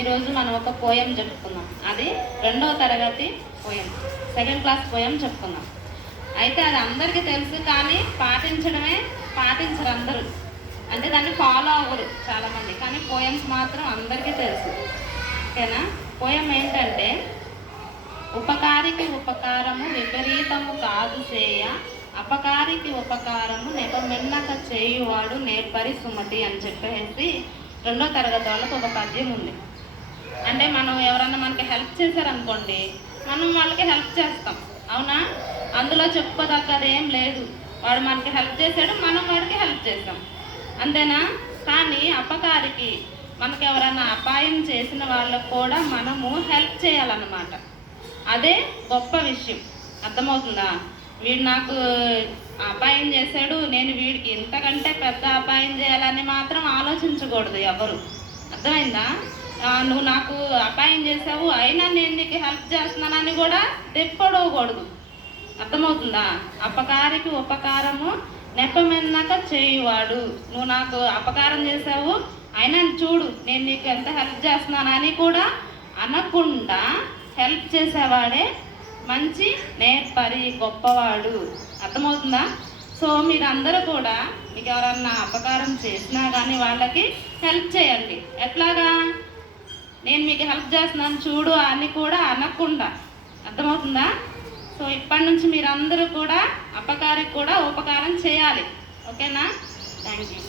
ఈరోజు మనం ఒక పోయం చెప్పుకుందాం. అది 2వ తరగతి పోయం, సెకండ్ క్లాస్ పోయం చెప్పుకుందాం. అయితే అది అందరికీ తెలుసు, కానీ పాటించరు అందరూ. అంటే దాన్ని ఫాలో అవ్వరు చాలామంది, కానీ పోయమ్స్ మాత్రం అందరికీ తెలుసు. ఓకేనా? పోయం ఏంటంటే, ఉపకారికి ఉపకారము విపరీతము కాదు చేయ, అపకారికి ఉపకారము నెపమెన్నక చేయువాడు నేర్పరి సుమతి అని చెప్పేసి 2వ తరగతి వాళ్ళకి ఒక పద్యం ఉంది. అంటే మనం ఎవరన్నా మనకి హెల్ప్ చేశారనుకోండి, మనం వాళ్ళకి హెల్ప్ చేస్తాం, అవునా? అందులో చెప్పుకోదగ్గది ఏం లేదు. వాడు మనకి హెల్ప్ చేశాడు, మనం వాడికి హెల్ప్ చేస్తాం, అంతేనా? కానీ అపకారికి, మనకు ఎవరన్నా అపాయం చేసిన వాళ్ళకు కూడా మనము హెల్ప్ చేయాలన్నమాట. అదే గొప్ప విషయం. అర్థమవుతుందా? వీడు నాకు అపాయం చేశాడు, నేను వీడికి ఇంతకంటే పెద్ద అపాయం చేయాలని మాత్రం ఆలోచించకూడదు ఎవరు. అర్థమైందా? నువ్వు నాకు అపాయం చేసావు, అయినా నేను నీకు హెల్ప్ చేస్తున్నానని కూడా తెప్పడవకూడదు. అర్థమవుతుందా? అపకారికి ఉపకారము నెపమెన్నక చేయువాడు. నువ్వు నాకు అపకారం చేసావు, అయినా చూడు నేను నీకు ఎంత హెల్ప్ చేస్తున్నానని కూడా అనకుండా హెల్ప్ చేసేవాడే మంచి నేర్పరి, గొప్పవాడు. అర్థమవుతుందా? సో మీరందరూ కూడా మీకు ఎవరన్నా అపకారం చేసినా కానీ వాళ్ళకి హెల్ప్ చేయండి. ఎట్లాగా? నేను మీకు హెల్ప్ చేస్తున్నాను చూడు అని కూడా అనకుండా. అర్థమవుతుందా? సో ఇప్పటి నుంచి మీరందరూ కూడా అపకారికి కూడా ఉపకారం చేయాలి. ఓకేనా? Thank you.